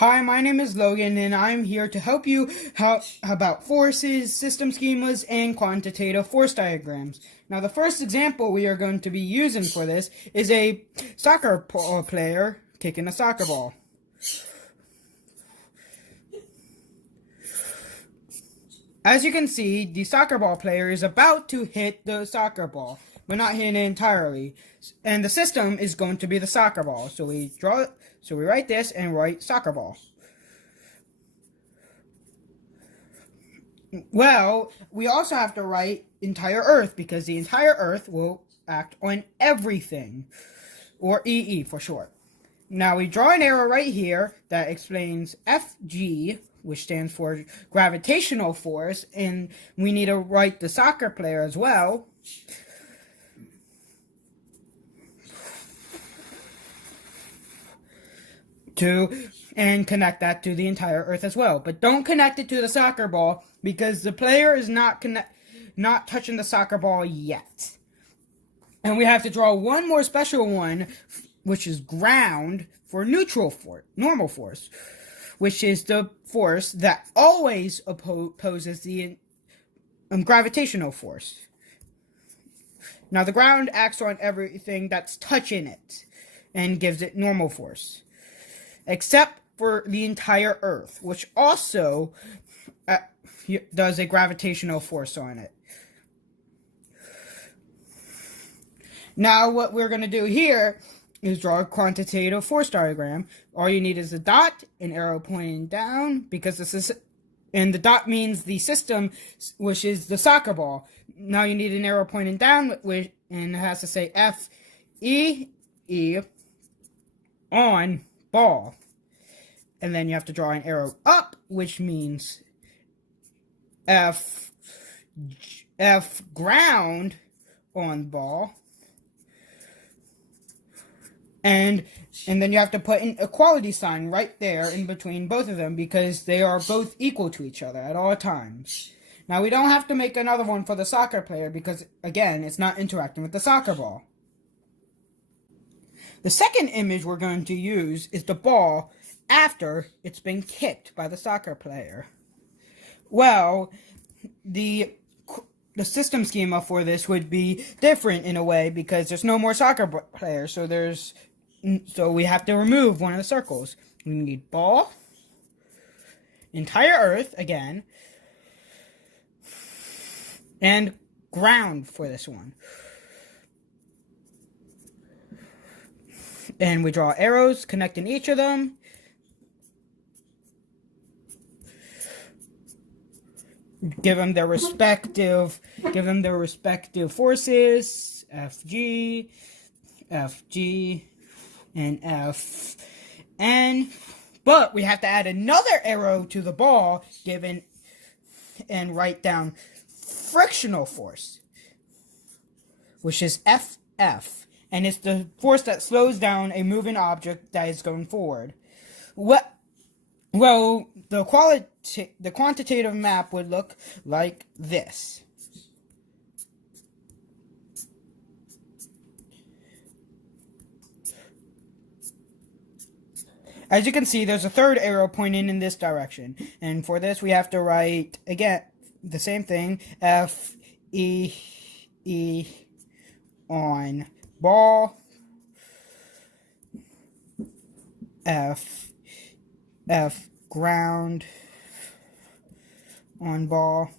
Hi, my name is Logan, and I'm here to help you about forces, system schemas, and quantitative force diagrams. Now, the first example we are going to be using for this is a soccer player kicking a soccer ball. As you can see, the soccer ball player is about to hit the soccer ball, but not hitting it entirely. And the system is going to be the soccer ball. So we write this and write soccer ball. Well, we also have to write entire Earth because the entire Earth will act on everything, or EE for short. Now we draw an arrow right here that explains FG, which stands for gravitational force, and we need to write the soccer player as well. And connect that to the entire Earth as well. But don't connect it to the soccer ball because the player is not touching the soccer ball yet. And we have to draw one more special one, which is ground for neutral force, normal force, which is the force that always opposes the gravitational force. Now the ground acts on everything that's touching it and gives it normal force, except for the entire Earth, which also does a gravitational force on it. Now what we're going to do here is draw a quantitative force diagram. All you need is a dot, an arrow pointing down, because this is, and the dot means the system, which is the soccer ball. Now you need an arrow pointing down, and it has to say F-E-E on ball. And then you have to draw an arrow up, which means F ground on ball. And then you have to put an equality sign right there in between both of them because they are both equal to each other at all times. Now we don't have to make another one for the soccer player because, again, it's not interacting with the soccer ball. The second image we're going to use is the ball after it's been kicked by the soccer player. Well, the system schema for this would be different in a way because there's no more soccer players, so we have to remove one of the circles. We need ball, entire Earth again, and ground for this one. And we draw arrows connecting each of them. Give them their respective forces, FG, FG, and FN. But we have to add another arrow to the ball, and write down frictional force, which is FF, and it's the force that slows down a moving object that is going forward. Well, the quantitative map would look like this. As you can see, there's a third arrow pointing in this direction. And for this, we have to write, again, the same thing, F-E-E on ball, F ground on ball.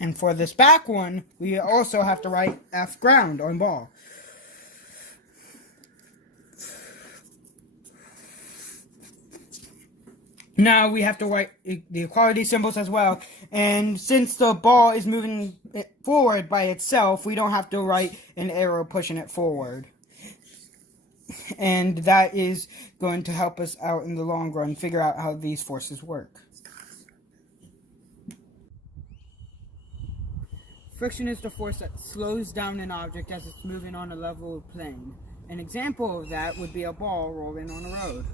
And for this back one, we also have to write F ground on ball. Now we have to write the equality symbols as well. And since the ball is moving forward by itself, we don't have to write an arrow pushing it forward. And that is going to help us out in the long run figure out how these forces work. Friction is the force that slows down an object as it's moving on a level plane. An example of that would be a ball rolling on a road.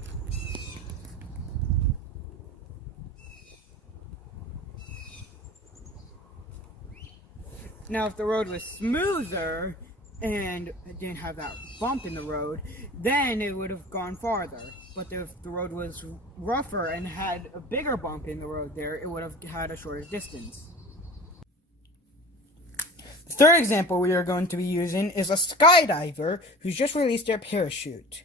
Now, if the road was smoother and it didn't have that bump in the road, then it would have gone farther. But if the road was rougher and had a bigger bump in the road there, it would have had a shorter distance. The third example we are going to be using is a skydiver who's just released their parachute.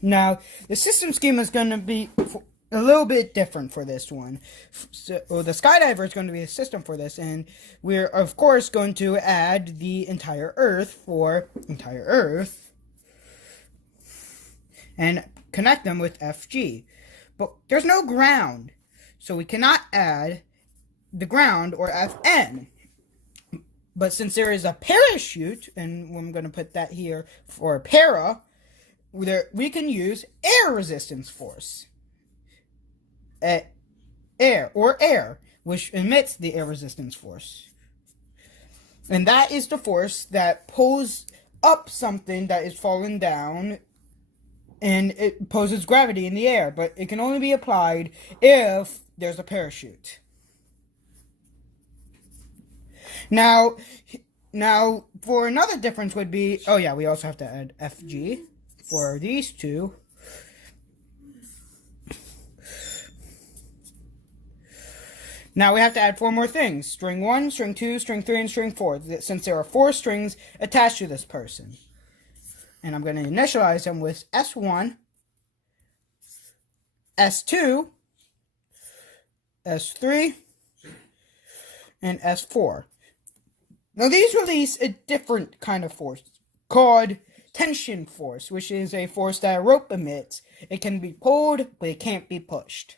Now, the system schema is going to be a little bit different for this one. So, the skydiver is going to be the system for this, and we're, of course, going to add the entire Earth for entire Earth and connect them with FG. But there's no ground, so we cannot add the ground or FN. But since there is a parachute, and I'm going to put that here for para, we can use air resistance force. Air, which emits the air resistance force. And that is the force that pulls up something that is falling down, and it poses gravity in the air, but it can only be applied if there's a parachute. Now, for another difference would be, oh yeah, we also have to add FG for these two. Now we have to add 4 more things: string 1, string 2, string 3, and string 4, since there are 4 strings attached to this person. And I'm going to initialize them with S1, S2, S3, and S4. Now these release a different kind of force called tension force, which is a force that a rope emits. It can be pulled, but it can't be pushed.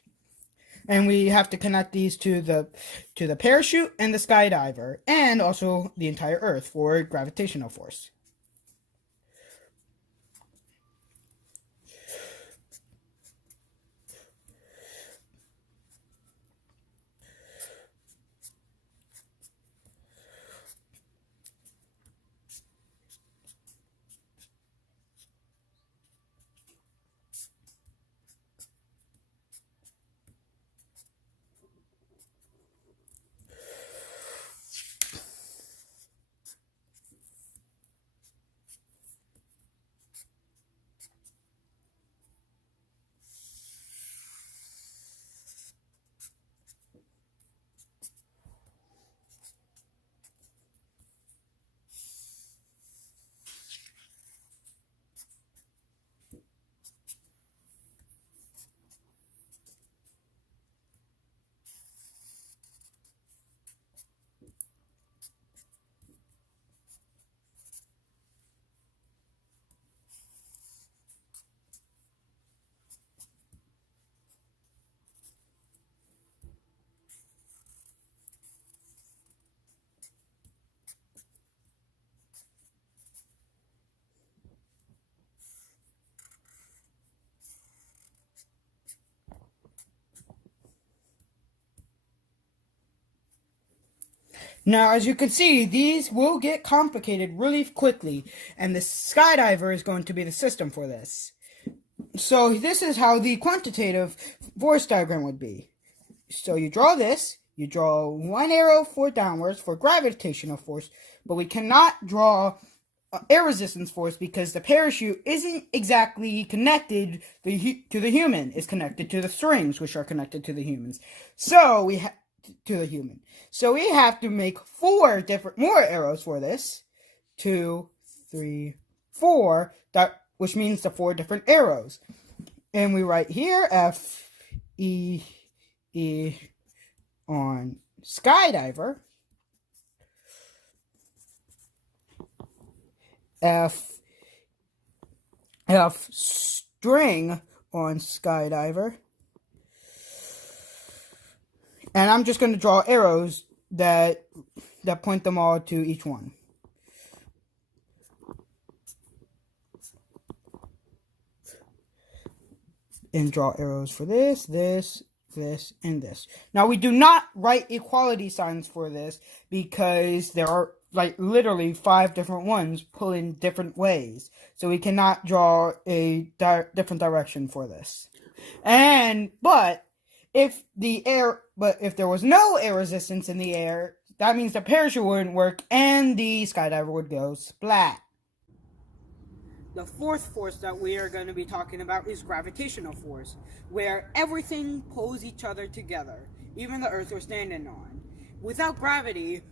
And we have to connect these to the parachute and the skydiver, and also the entire Earth for gravitational force. Now, as you can see, these will get complicated really quickly, and the skydiver is going to be the system for this. So this is how the quantitative force diagram would be. So you draw this, you draw 1 arrow for downwards for gravitational force, but we cannot draw air resistance force because the parachute isn't exactly connected to the human. It's connected to the strings, which are connected to the humans. So we have to make 4 more arrows for this. 2, 3, 4, which means the 4 different arrows. And we write here F, E, E on skydiver. F string on skydiver. And I'm just going to draw arrows that point them all to each one. And draw arrows for this, this, and this. Now, we do not write equality signs for this because there are literally 5 different ones pulling different ways. So we cannot draw a different direction for this. But if there was no air resistance in the air, that means the parachute wouldn't work and the skydiver would go splat. The fourth force that we are going to be talking about is gravitational force, where everything pulls each other together, even the earth we're standing on. Without gravity,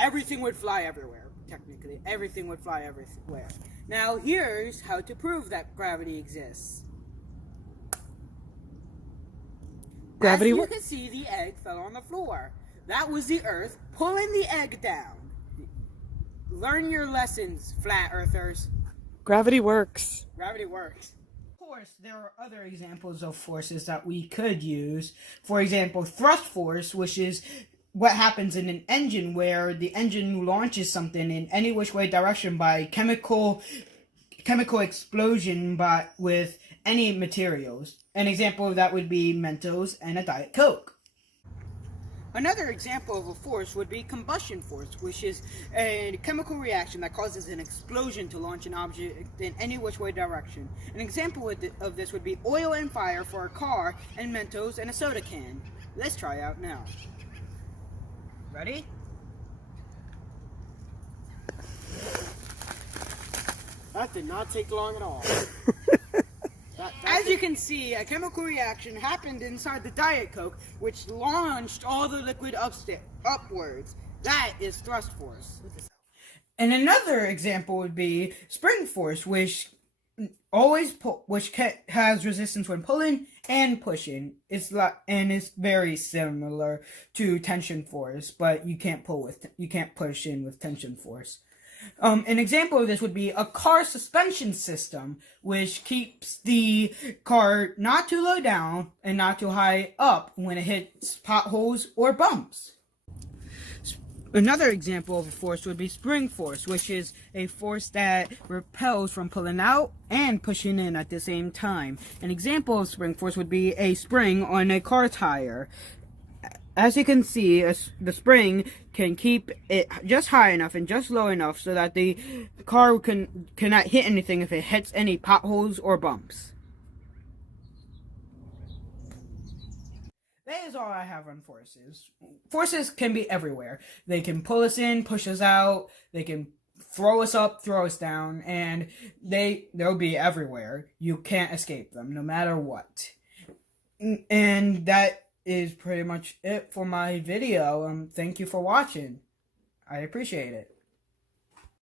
everything would fly everywhere. Technically, everything would fly everywhere. Now, here's how to prove that gravity exists. As you can see, the egg fell on the floor. That was the earth pulling the egg down. Learn your lessons, flat earthers. Gravity works. Gravity works. Of course, there are other examples of forces that we could use. For example, thrust force, which is what happens in an engine where the engine launches something in any which way direction by chemical explosion with any materials. An example of that would be Mentos and a Diet Coke. Another example of a force would be combustion force, which is a chemical reaction that causes an explosion to launch an object in any which way direction. An example of this would be oil and fire for a car, and Mentos and a soda can. Let's try out now. Ready? That did not take long at all. As you can see, a chemical reaction happened inside the Diet Coke, which launched all the liquid upwards. That is thrust force. And another example would be spring force, which has resistance when pulling and pushing. It's very similar to tension force, but you can't push in with tension force. An example of this would be a car suspension system, which keeps the car not too low down and not too high up when it hits potholes or bumps. Another example of a force would be spring force, which is a force that repels from pulling out and pushing in at the same time. An example of spring force would be a spring on a car tire. As you can see, the spring can keep it just high enough and just low enough so that the car cannot hit anything if it hits any potholes or bumps. That is all I have on forces. Forces can be everywhere. They can pull us in, push us out, they can throw us up, throw us down, and they'll be everywhere. You can't escape them, no matter what. And that is pretty much it for my video. Thank you for watching. I appreciate it.